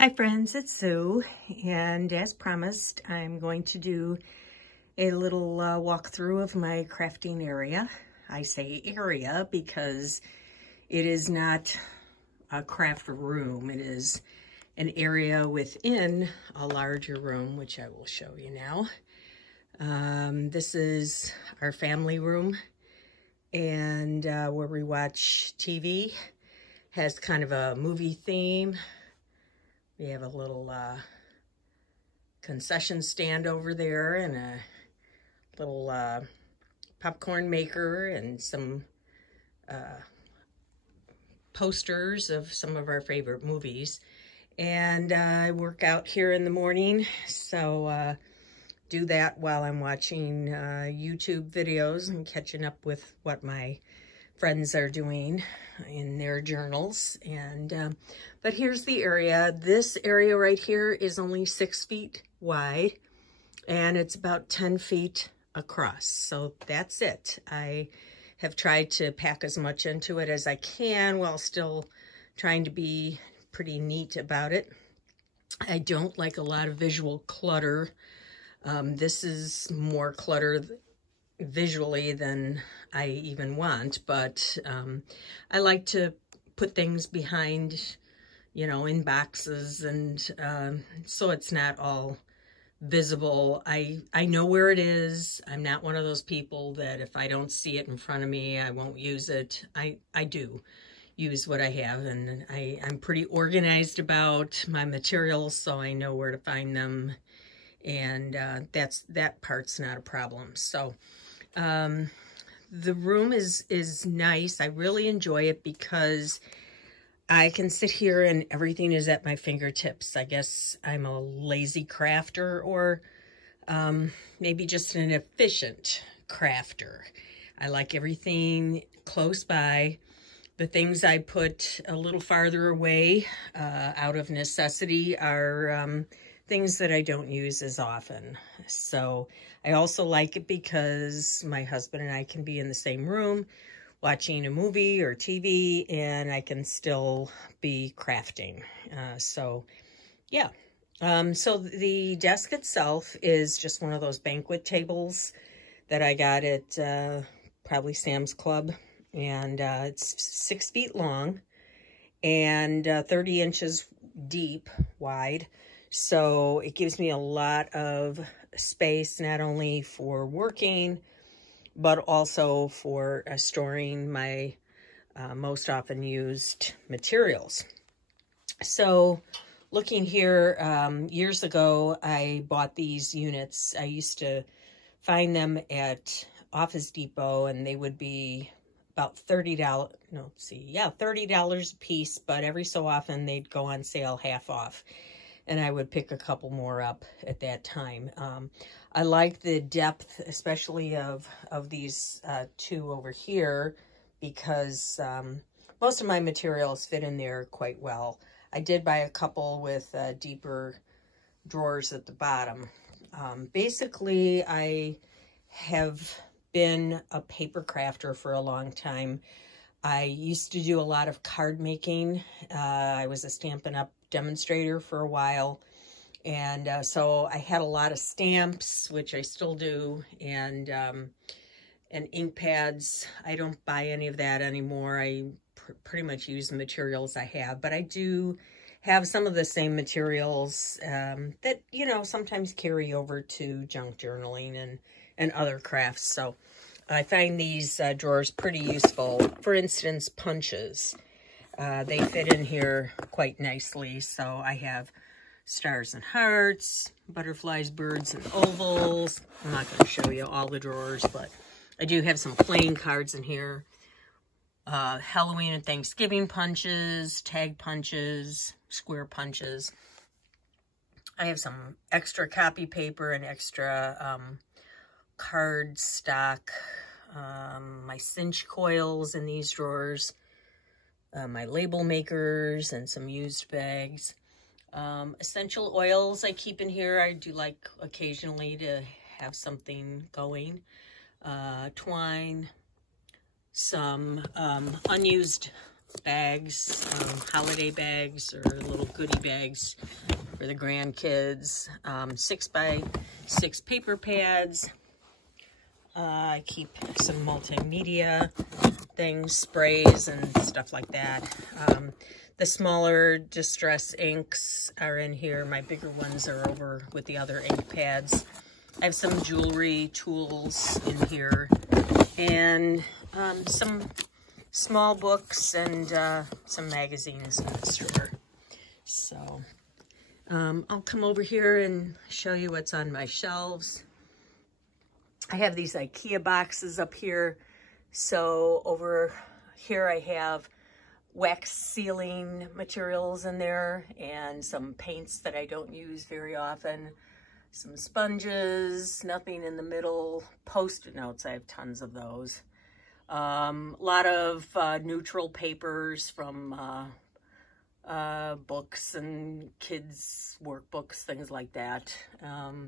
Hi friends, it's Sue, and as promised, I'm going to do a little walkthrough of my crafting area. I say area because it is not a craft room. It is an area within a larger room, which I will show you now. This is our family room, and where we watch TV. Has kind of a movie theme. We have a little concession stand over there and a little popcorn maker and some posters of some of our favorite movies. And I work out here in the morning, so do that while I'm watching YouTube videos and catching up with what my friends are doing in their journals. And but here's the area. This area right here is only 6 feet wide, and it's about 10 feet across. So that's it. I have tried to pack as much into it as I can while still trying to be pretty neat about it. I don't like a lot of visual clutter. This is more clutter visually than I even want, but I like to put things behind, you know, in boxes, and so it's not all visible. I know where it is. I'm not one of those people that if I don't see it in front of me, I won't use it. I do use what I have, and I'm pretty organized about my materials, so I know where to find them, and that part's not a problem. So the room is nice. I really enjoy it because I can sit here and everything is at my fingertips. I guess I'm a lazy crafter, or maybe just an efficient crafter. I like everything close by. The things I put a little farther away out of necessity are things that I don't use as often. So I also like it because my husband and I can be in the same room watching a movie or TV, and I can still be crafting. So yeah. So the desk itself is just one of those banquet tables that I got at probably Sam's Club, and it's 6 feet long and 30 inches deep wide. So it gives me a lot of space, not only for working, but also for storing my most often used materials. So looking here, years ago, I bought these units. I used to find them at Office Depot, and they would be about $30, $30 a piece, but every so often they'd go on sale half off, and I would pick a couple more up at that time. I like the depth, especially of these two over here, because most of my materials fit in there quite well. I did buy a couple with deeper drawers at the bottom. Basically, I have been a paper crafter for a long time. I used to do a lot of card making. I was a Stampin' Up! Demonstrator for a while, and so I had a lot of stamps, which I still do, and ink pads. I don't buy any of that anymore. I pretty much use the materials I have, but I do have some of the same materials that, you know, sometimes carry over to junk journaling and other crafts. So I find these drawers pretty useful. For instance, punches. They fit in here quite nicely. So I have stars and hearts, butterflies, birds, and ovals. I'm not going to show you all the drawers, but I do have some playing cards in here. Halloween and Thanksgiving punches, tag punches, square punches. I have some extra copy paper and extra card stock. My cinch coils in these drawers. My label makers and some used bags. Essential oils I keep in here. I do like occasionally to have something going. Twine, some unused bags, holiday bags or little goodie bags for the grandkids. 6x6 paper pads. I keep some multimedia things, sprays and stuff like that. The smaller distress inks are in here. My bigger ones are over with the other ink pads. I have some jewelry tools in here, and some small books and some magazines in the drawer. So I'll come over here and show you what's on my shelves. I have these IKEA boxes up here. So over here I have wax sealing materials in there and some paints that I don't use very often. Some sponges, nothing in the middle. Post-it notes, I have tons of those. A lot of neutral papers from books and kids' workbooks, things like that.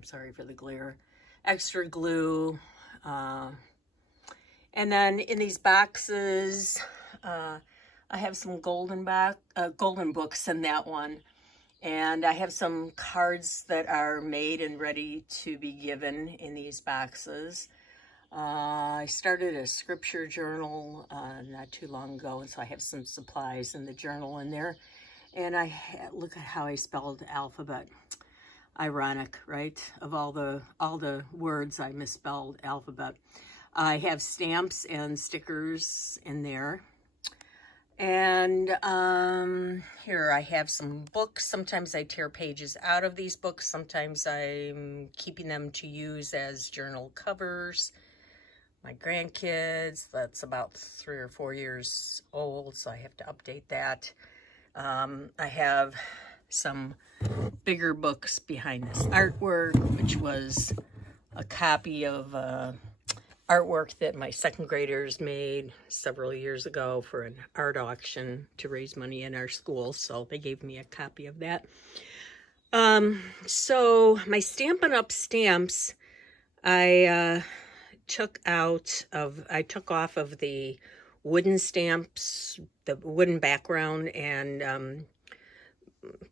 Sorry for the glare. Extra glue. And then in these boxes, I have some golden books in that one. And I have some cards that are made and ready to be given in these boxes. I started a scripture journal not too long ago, and so I have some supplies in the journal in there. And look at how I spelled alphabet. Ironic, right? Of all the words, I misspelled alphabet. I have stamps and stickers in there. And here I have some books. Sometimes I tear pages out of these books. Sometimes I'm keeping them to use as journal covers. My grandkids, that's about 3 or 4 years old, so I have to update that. I have some bigger books behind this artwork, which was a copy of artwork that my second graders made several years ago for an art auction to raise money in our school. So they gave me a copy of that. So my Stampin' Up! Stamps, I took off of the wooden stamps, the wooden background, and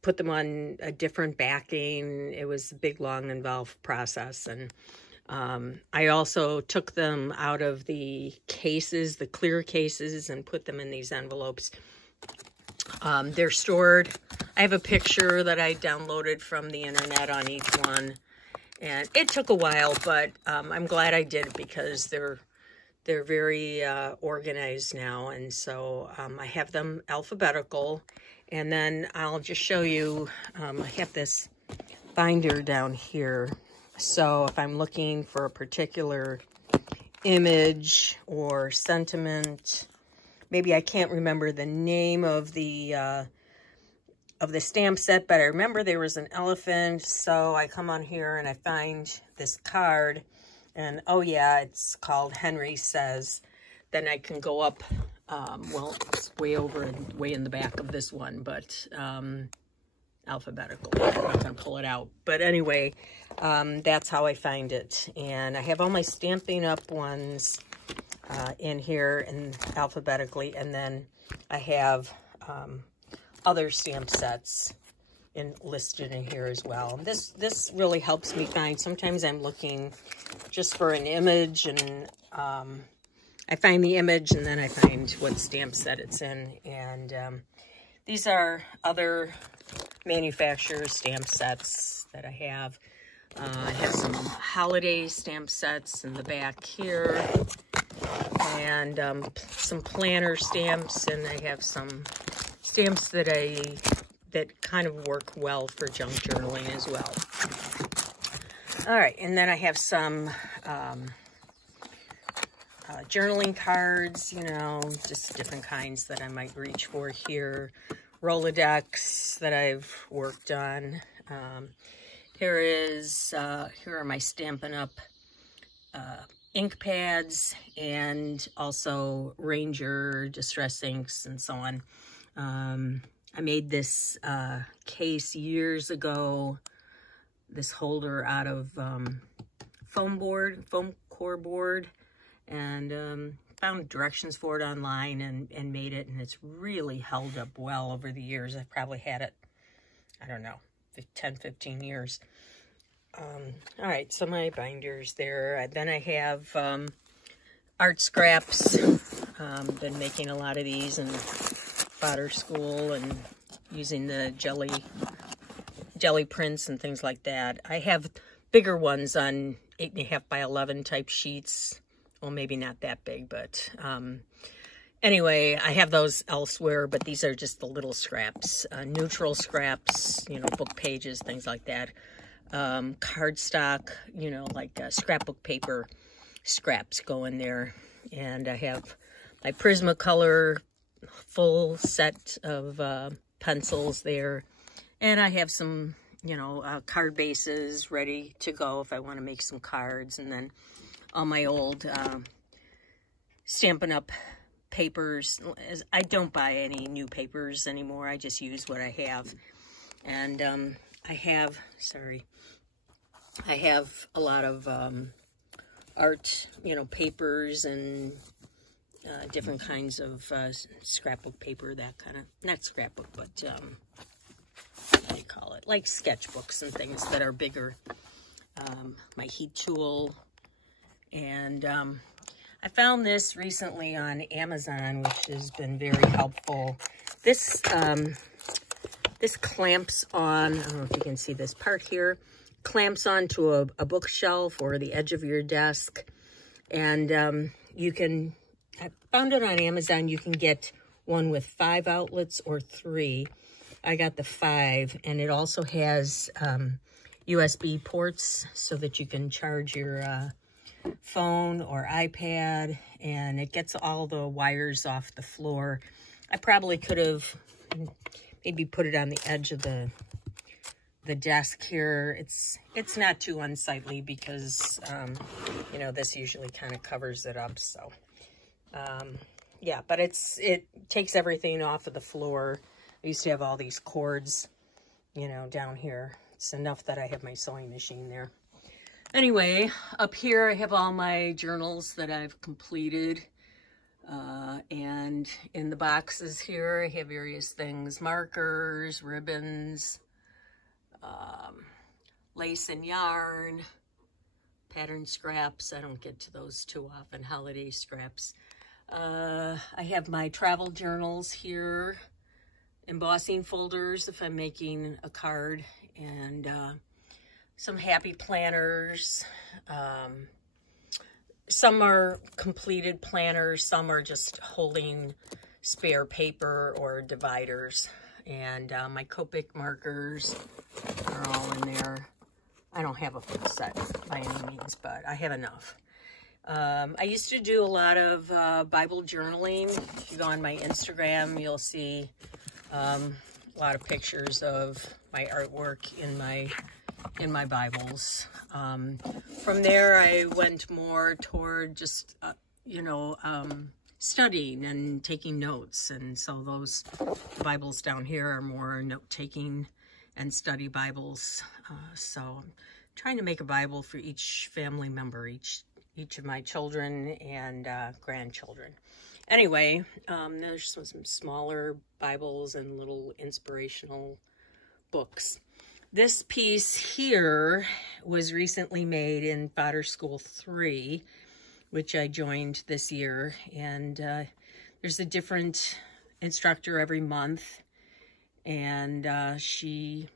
put them on a different backing. It was a big, long, involved process. And I also took them out of the cases, the clear cases, and put them in these envelopes. They're stored. I have a picture that I downloaded from the internet on each one. And it took a while, but I'm glad I did it because they're very organized now. And so I have them alphabetical. And then I'll just show you, I have this binder down here. So if I'm looking for a particular image or sentiment, maybe I can't remember the name of the stamp set, but I remember there was an elephant. So I come on here and I find this card, and oh yeah, it's called Henry Says. Then I can go up, well, it's way in the back of this one, but alphabetical. I'm not gonna pull it out. But anyway, that's how I find it. And I have all my Stampin' Up! Ones in here and alphabetically, and then I have other stamp sets listed in here as well. This really helps me find. Sometimes I'm looking just for an image, and I find the image, and then I find what stamp set it's in. And these are other manufacturers' stamp sets that I have. I have some holiday stamp sets in the back here, and some planner stamps, and I have some stamps that kind of work well for junk journaling as well. All right, and then I have some journaling cards, you know, just different kinds that I might reach for here. Rolodex that I've worked on. Here are my Stampin' Up! Ink pads, and also Ranger distress inks and so on. I made this case years ago, this holder out of foam core board, and found directions for it online and made it, and it's really held up well over the years. I've probably had it, I don't know, 10, 15 years. All right, so my binder's there. Then I have art scraps. Been making a lot of these in fodder school and using the jelly prints and things like that. I have bigger ones on 8.5 by 11 type sheets. Well, maybe not that big, but anyway, I have those elsewhere, but these are just the little scraps, neutral scraps, you know, book pages, things like that. Cardstock, you know, like scrapbook paper scraps go in there. And I have my Prismacolor full set of pencils there. And I have some, you know, card bases ready to go if I want to make some cards. And then all my old Stampin' Up! Papers. I don't buy any new papers anymore. I just use what I have. And I have a lot of art, you know, papers and different kinds of scrapbook paper, that kind of, not scrapbook, but what do you call it? Like sketchbooks and things that are bigger. My heat tool. And I found this recently on Amazon, which has been very helpful. This clamps on, I don't know if you can see this part here, clamps onto a bookshelf or the edge of your desk. And you can, I found it on Amazon, you can get one with 5 outlets or 3. I got the 5, and it also has USB ports so that you can charge your phone or iPad, and it gets all the wires off the floor. I probably could have maybe put it on the edge of the desk here. It's not too unsightly because you know, this usually kind of covers it up. So yeah, but it takes everything off of the floor. I used to have all these cords, you know, down here. It's enough that I have my sewing machine there. Anyway, up here I have all my journals that I've completed. And in the boxes here, I have various things, markers, ribbons, lace and yarn, pattern scraps. I don't get to those too often, holiday scraps. I have my travel journals here, embossing folders if I'm making a card, and some happy planners. Some are completed planners, some are just holding spare paper or dividers. And my Copic markers are all in there. I don't have a full set by any means, but I have enough. I used to do a lot of Bible journaling. If you go on my Instagram, you'll see a lot of pictures of my artwork in my Bibles. From there, I went more toward just, you know, studying and taking notes. And so those Bibles down here are more note-taking and study Bibles. So I'm trying to make a Bible for each family member, each of my children and grandchildren. Anyway, there's some smaller Bibles and little inspirational books. This piece here was recently made in Fodder School 3, which I joined this year. And there's a different instructor every month. And she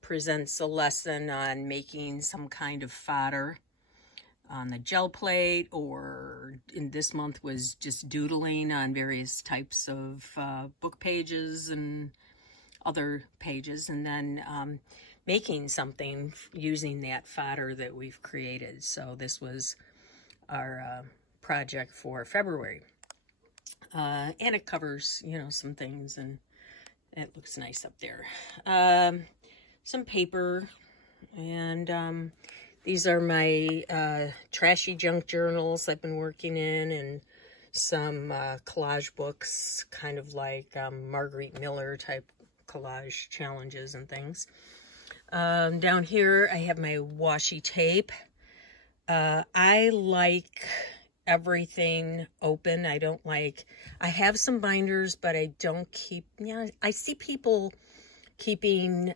presents a lesson on making some kind of fodder on the gel plate, or in this month was just doodling on various types of book pages and other pages. And then making something using that fodder that we've created. So this was our project for February. And it covers, you know, some things, and it looks nice up there. Some paper, and these are my trashy junk journals I've been working in, and some collage books, kind of like Marguerite Miller type collage challenges and things. Down here, I have my washi tape. I like everything open. I don't like, I have some binders, but I don't keep, I see people keeping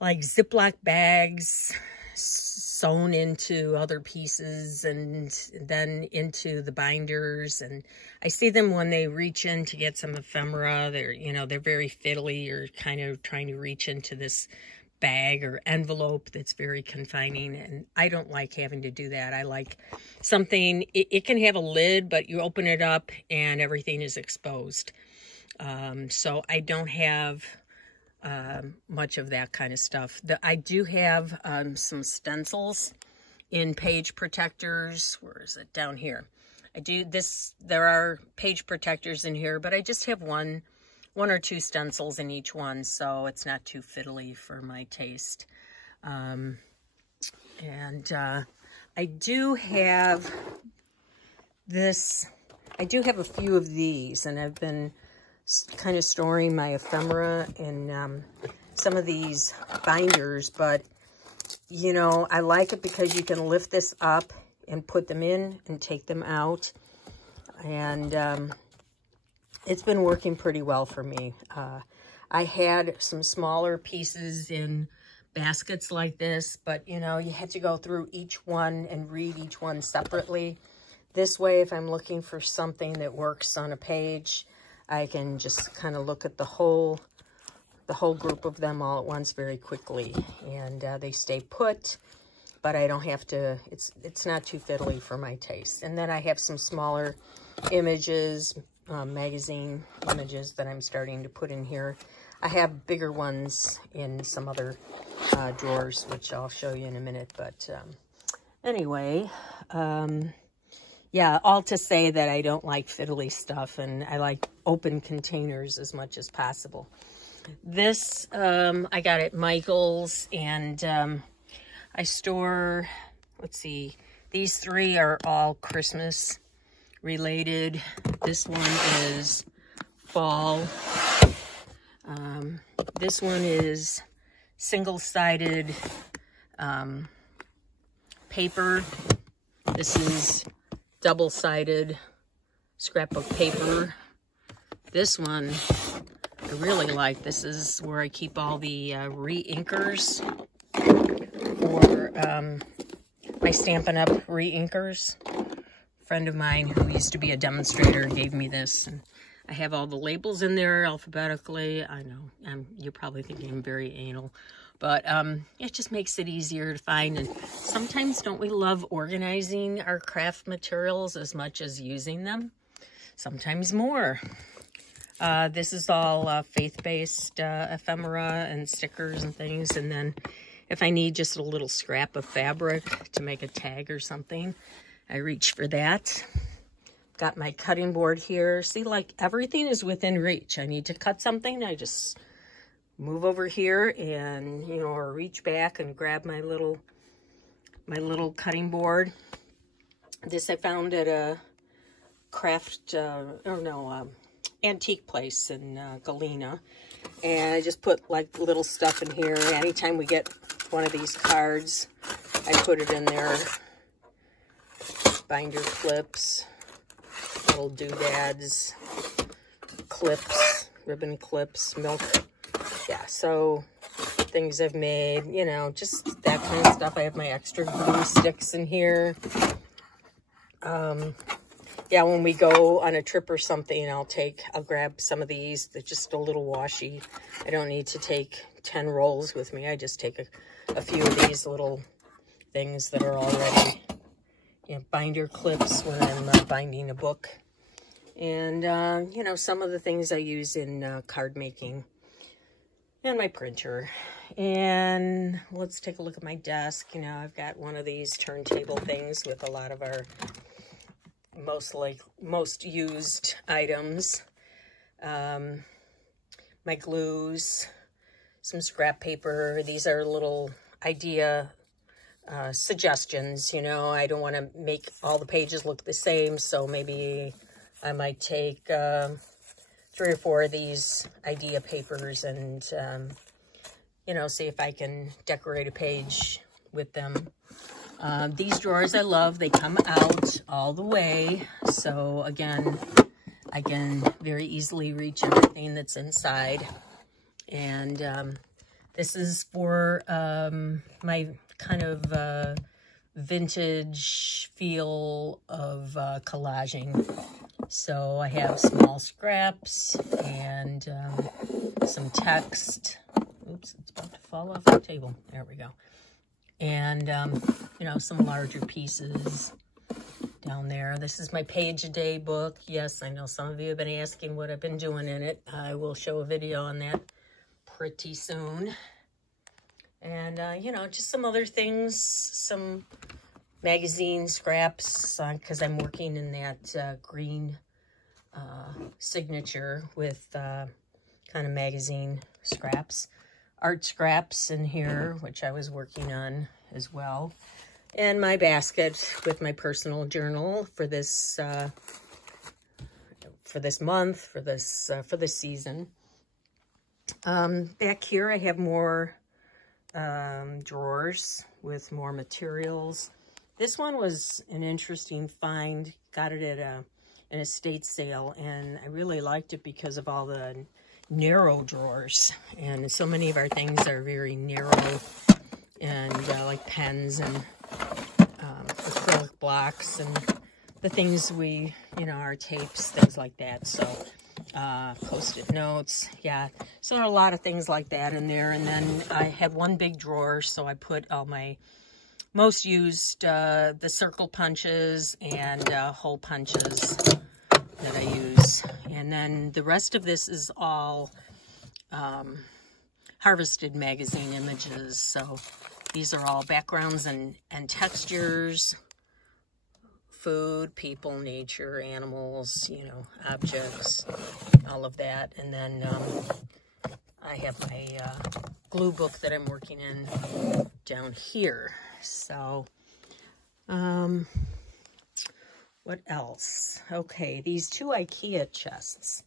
like Ziploc bags sewn into other pieces and then into the binders. And I see them when they reach in to get some ephemera. They're very fiddly, or kind of trying to reach into this bag or envelope that's very confining. And I don't like having to do that. I like something, it can have a lid, but you open it up and everything is exposed. So I don't have much of that kind of stuff. I do have some stencils in page protectors. Where is it? Down here. There are page protectors in here, but I just have one or two stencils in each one, so it's not too fiddly for my taste. I do have this. I do have a few of these, and I've been kind of storing my ephemera in some of these binders, but I like it because you can lift this up and put them in and take them out, and it's been working pretty well for me. I had some smaller pieces in baskets like this, but you had to go through each one and read each one separately. This way, if I'm looking for something that works on a page, I can just kind of look at the whole group of them all at once very quickly, and they stay put, but I don't have to, it's not too fiddly for my taste. And then I have some smaller images, magazine images that I'm starting to put in here. I have bigger ones in some other drawers, which I'll show you in a minute, but anyway, yeah, all to say that I don't like fiddly stuff, and I like open containers as much as possible. This, I got at Michael's, and I store, let's see, these three are all Christmas related. This one is fall. This one is single-sided paper. This is double-sided scrapbook paper. This one I really like. This is where I keep all the re-inkers for my Stampin' Up! Re-inkers. A friend of mine who used to be a demonstrator gave me this, and I have all the labels in there alphabetically. I know, you're probably thinking I'm very anal, but it just makes it easier to find. And sometimes don't we love organizing our craft materials as much as using them? Sometimes more. This is all faith-based ephemera and stickers and things. And then if I need just a little scrap of fabric to make a tag or something, I reach for that. Got my cutting board here. See, like everything is within reach. I need to cut something, I just move over here and, or reach back and grab my little cutting board. This I found at a antique place in Galena. And I just put like little stuff in here. Anytime we get one of these cards, I put it in there. Binder clips, little doodads, clips, ribbon clips, milk. Yeah, so things I've made, just that kind of stuff. I have my extra glue sticks in here. Yeah, when we go on a trip or something, I'll grab some of these. They're just a little washy. I don't need to take 10 rolls with me. I just take a few of these little things that are already, binder clips when I'm binding a book. And, some of the things I use in card making. And my printer. And let's take a look at my desk. I've got one of these turntable things with a lot of our most used items. My glues, some scrap paper. These are little idea suggestions. I don't want to make all the pages look the same, so maybe I might take 3 or 4 of these idea papers and see if I can decorate a page with them. These drawers I love. They come out all the way. So again, I can very easily reach everything that's inside. And this is for my kind of vintage feel of collaging. So I have small scraps and some text. Oops, it's about to fall off the table. There we go. And, you know, some larger pieces down there. This is my page a day book. Yes, I know some of you have been asking what I've been doing in it. I will show a video on that pretty soon. And, you know, just some other things, some magazine scraps, because I'm working in that green signature with kind of magazine scraps. Art scraps in here, which I was working on as well. And my basket with my personal journal for this month, for this season. Back here I have more drawers with more materials. This one was an interesting find. Got it at an estate sale, and I really liked it because of all the narrow drawers. And so many of our things are very narrow, and like pens and acrylic blocks and the things we, you know, our tapes, things like that. So post-it notes, yeah. So a lot of things like that in there. And then I have one big drawer, so I put all my most used, the circle punches and hole punches that I use. And then the rest of this is all harvested magazine images. So these are all backgrounds and textures, food, people, nature, animals, you know, objects, all of that. And then I have my glue book that I'm working in down here. So, what else? Okay, these two IKEA chests.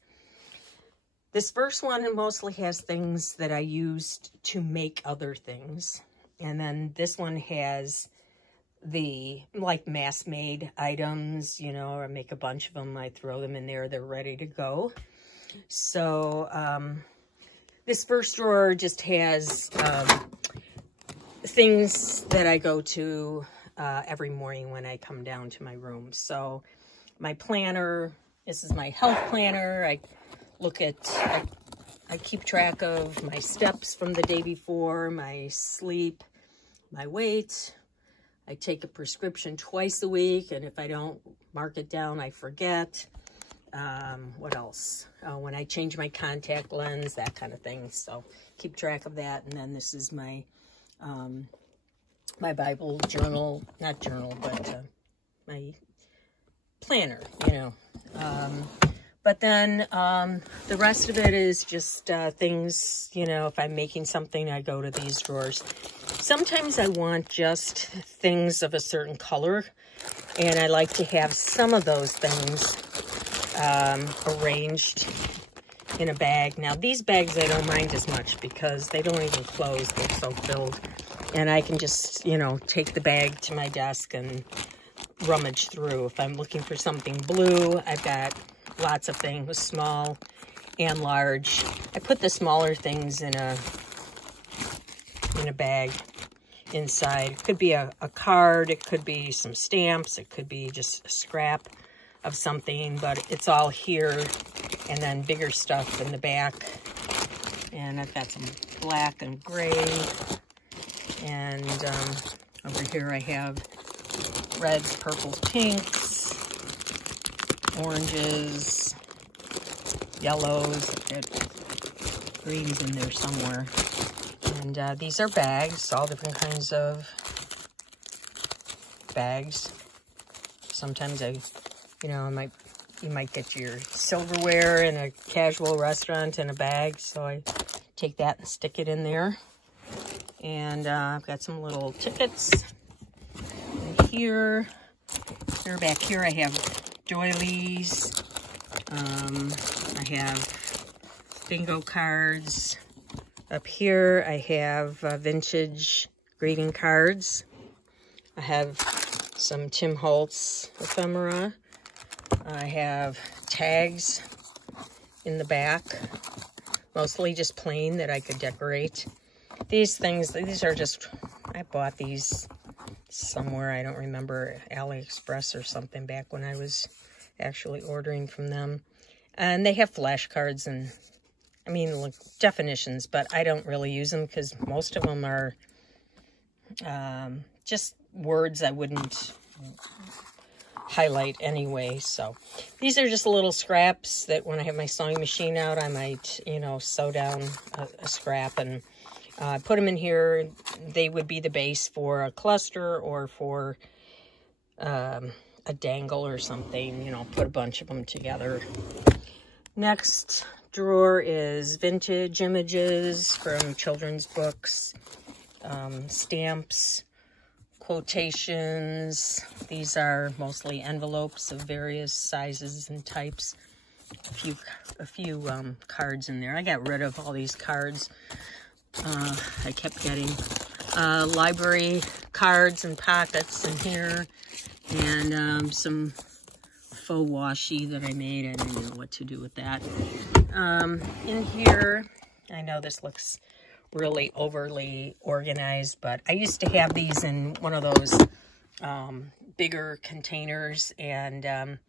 This first one mostly has things that I used to make other things. And then this one has the, like, mass-made items, you know, I make a bunch of them, I throw them in there, they're ready to go. So, this first drawer just has things that I go to every morning when I come down to my room. So my planner, this is my health planner. I look at, I keep track of my steps from the day before, my sleep, my weight. I take a prescription twice a week, and if I don't mark it down, I forget. What else? When I change my contact lens, that kind of thing. So keep track of that. And then this is my my Bible journal, not journal, but my planner, you know. But then the rest of it is just things, you know, if I'm making something, I go to these drawers. Sometimes I want just things of a certain color, and I like to have some of those things arranged in a bag. Now, these bags I don't mind as much because they don't even close. They're so filled. And I can just, you know, take the bag to my desk and rummage through. If I'm looking for something blue, I've got lots of things, small and large. I put the smaller things in a bag inside. It could be a card, it could be some stamps, it could be just a scrap of something, but it's all here. And then bigger stuff in the back. And I've got some black and gray. And over here I have reds, purples, pinks, oranges, yellows, greens in there somewhere. And these are bags, all different kinds of bags. Sometimes you might get your silverware in a casual restaurant in a bag, so I take that and stick it in there. And I've got some little tickets in here. Back here I have doilies. I have bingo cards. Up here I have vintage greeting cards. I have some Tim Holtz ephemera. I have tags in the back, mostly just plain that I could decorate. These things, these are just, I bought these somewhere, I don't remember, AliExpress or something back when I was actually ordering from them. And they have flashcards and, I mean, like definitions, but I don't really use them because most of them are just words I wouldn't highlight anyway. So these are just little scraps that when I have my sewing machine out, I might, you know, sew down a scrap and put them in here. They would be the base for a cluster or for a dangle or something, you know, put a bunch of them together. Next drawer is vintage images from children's books, stamps, quotations. These are mostly envelopes of various sizes and types. A few cards in there. I got rid of all these cards. I kept getting library cards and pockets in here, and some faux washi that I made. I didn't know what to do with that. In here, I know this looks really overly organized, but I used to have these in one of those bigger containers, and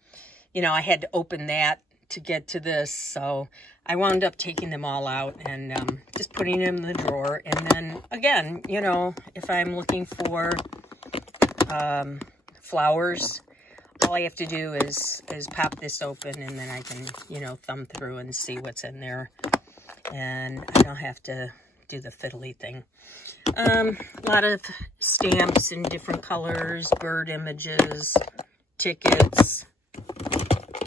you know, I had to open that to get to this, so I wound up taking them all out and just putting them in the drawer. And then again, you know, if I'm looking for flowers, all I have to do is pop this open, and then I can, you know, thumb through and see what's in there, and I don't have to do the fiddly thing. A lot of stamps in different colors, bird images, tickets.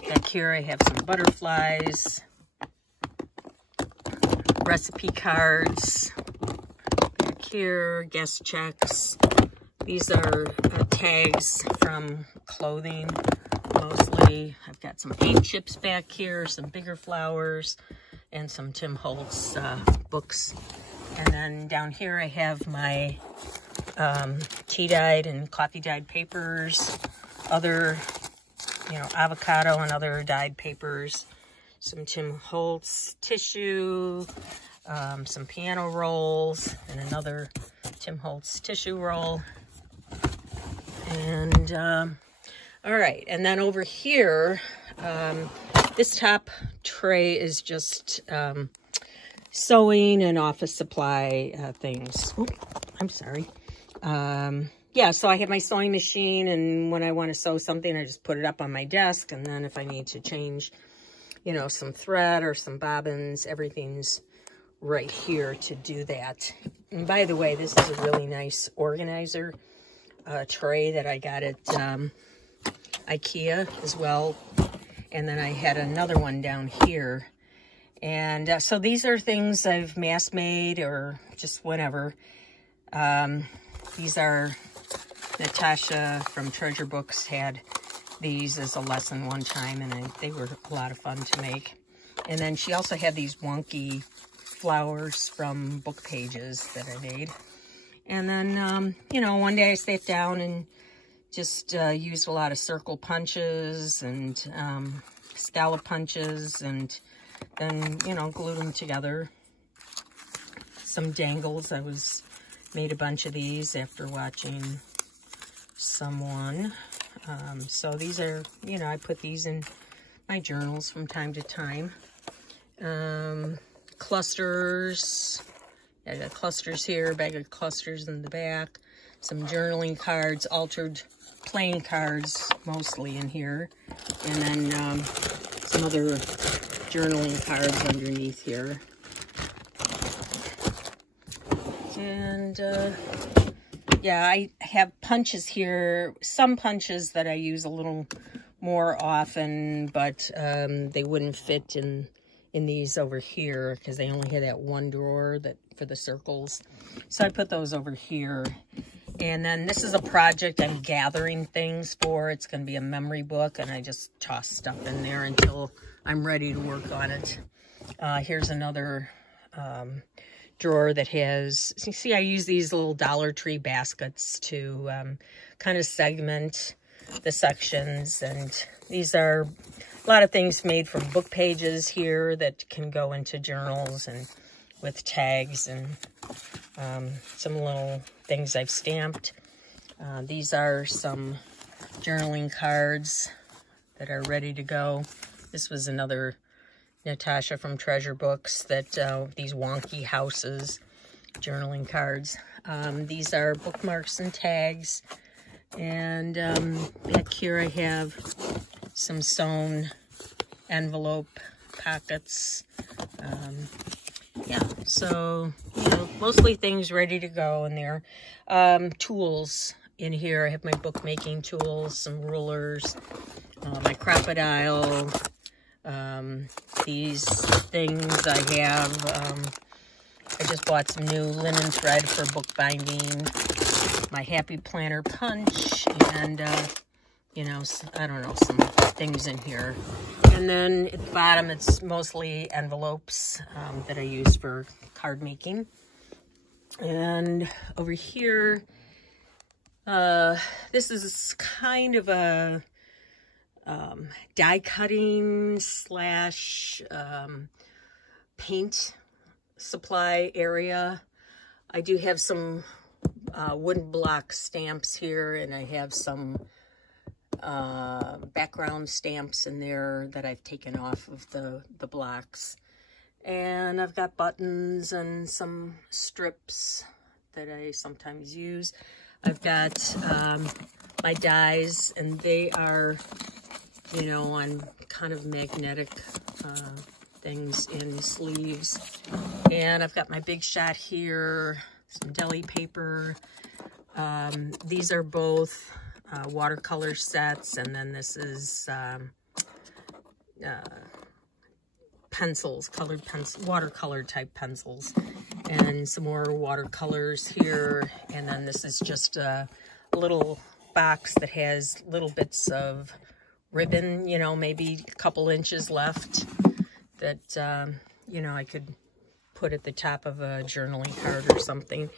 Back here I have some butterflies, recipe cards. Back here, guest checks. These are tags from clothing, mostly. I've got some paint chips back here, some bigger flowers, and some Tim Holtz books. And then down here I have my tea-dyed and coffee-dyed papers, other, you know, avocado and other dyed papers, some Tim Holtz tissue, some piano rolls, and another Tim Holtz tissue roll. And, all right, and then over here, this top tray is just sewing and office supply things. Oh, I'm sorry. Yeah, so I have my sewing machine, and when I want to sew something, I just put it up on my desk, and then if I need to change, you know, some thread or some bobbins, everything's right here to do that. And by the way, this is a really nice organizer tray that I got at IKEA as well. And then I had another one down here. And so these are things I've mass made or just whatever. These are, Natasha from Treasure Books had these as a lesson one time, and they were a lot of fun to make. And then she also had these wonky flowers from book pages that I made. And then, you know, one day I sat down and just used a lot of circle punches and scallop punches, and then, you know, glued them together. Some dangles. I made a bunch of these after watching someone. So these are, you know, I put these in my journals from time to time. Clusters. I got clusters here, a bag of clusters in the back. Some journaling cards, altered playing cards mostly in here. And then some other journaling cards underneath here. And yeah, I have punches here. Some punches that I use a little more often, but they wouldn't fit in these over here because they only had that one drawer that for the circles. So I put those over here. And then this is a project I'm gathering things for. It's going to be a memory book, and I just toss stuff in there until I'm ready to work on it. Here's another drawer that has, you see, I use these little Dollar Tree baskets to kind of segment the sections. And these are a lot of things made from book pages here that can go into journals, and with tags and some little things I've stamped. These are some journaling cards that are ready to go. This was another Natasha from Treasure Books, that these wonky houses journaling cards. These are bookmarks and tags. And back here I have some sewn envelope pockets. Yeah, so, you know, mostly things ready to go in there. Tools in here. I have my bookmaking tools, some rulers, my crocodile, these things I have. I just bought some new linen thread for bookbinding, my Happy Planner punch, and, you know, I don't know, some things in here. And then at the bottom, it's mostly envelopes that I use for card making. And over here, this is kind of a die cutting slash paint supply area. I do have some wooden block stamps here, and I have some background stamps in there that I've taken off of the blocks. And I've got buttons and some strips that I sometimes use. I've got my dies, and they are, you know, on kind of magnetic things in sleeves. And I've got my Big Shot here, some deli paper. These are both watercolor sets, and then this is pencils, colored pencil, watercolor type pencils, and some more watercolors here. And then this is just a little box that has little bits of ribbon, you know, maybe a couple inches left that, you know, I could put at the top of a journaling card or something.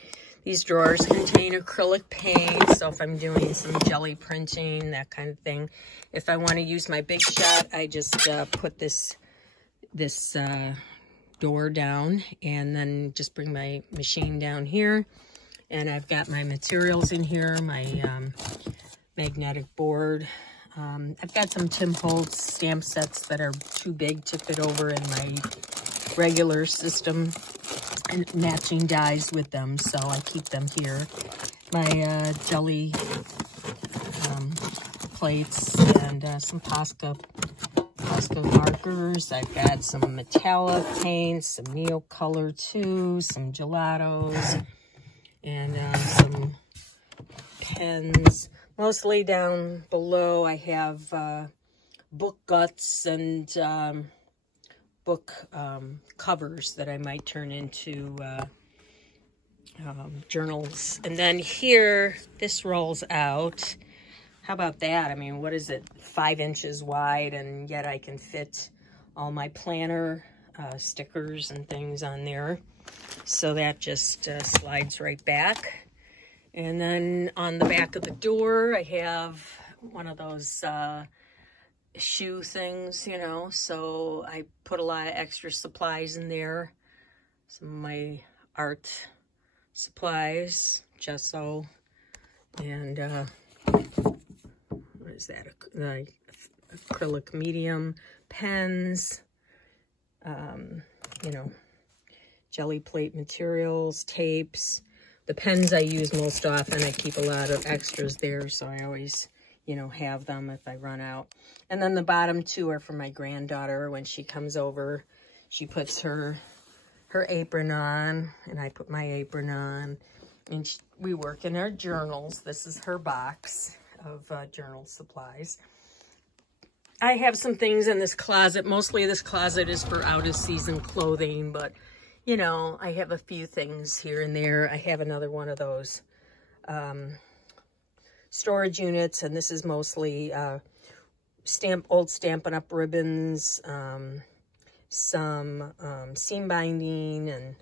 These drawers contain acrylic paint, so if I'm doing some jelly printing, that kind of thing. If I want to use my Big Shot, I just put this door down, and then just bring my machine down here. And I've got my materials in here, my magnetic board. I've got some Tim Holtz stamp sets that are too big to fit over in my regular system, and matching dies with them, so I keep them here. My jelly plates, and some Posca markers. I've got some metallic paints, some Neocolor too, some gelatos, and some pens. Mostly down below I have book guts and book covers that I might turn into journals. And then here, this rolls out. How about that? I mean, what is it? 5 inches wide, and yet I can fit all my planner stickers and things on there. So that just slides right back. And then on the back of the door, I have one of those shoe things, you know, so I put a lot of extra supplies in there. Some of my art supplies, gesso, and what is that? Acrylic medium, pens, you know, jelly plate materials, tapes. The pens I use most often. I keep a lot of extras there, so I always, you know, have them if I run out. And then the bottom two are for my granddaughter. When she comes over, she puts her apron on, and I put my apron on, and we work in our journals. This is her box of journal supplies. I have some things in this closet. Mostly this closet is for out-of-season clothing, but, you know, I have a few things here and there. I have another one of those storage units, and this is mostly old Stampin' Up! Ribbons, some seam binding, and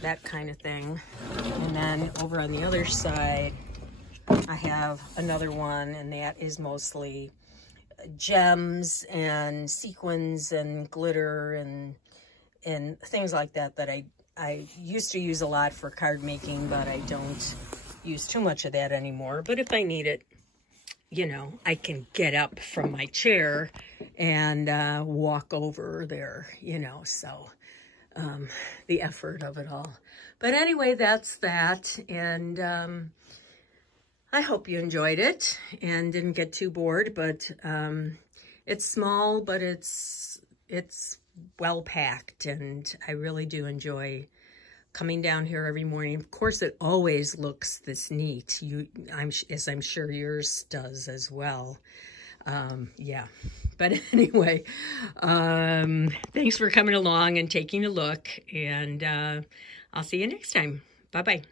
that kind of thing. And then over on the other side, I have another one, and that is mostly gems and sequins and glitter and things like that that I used to use a lot for card making, but I don't use too much of that anymore. But if I need it, you know, I can get up from my chair and walk over there, you know, so the effort of it all. But anyway, that's that, and I hope you enjoyed it and didn't get too bored, but it's small, but it's well packed, and I really do enjoy coming down here every morning. Of course, it always looks this neat. As I'm sure yours does as well. Yeah, but anyway, thanks for coming along and taking a look, and I'll see you next time. Bye-bye.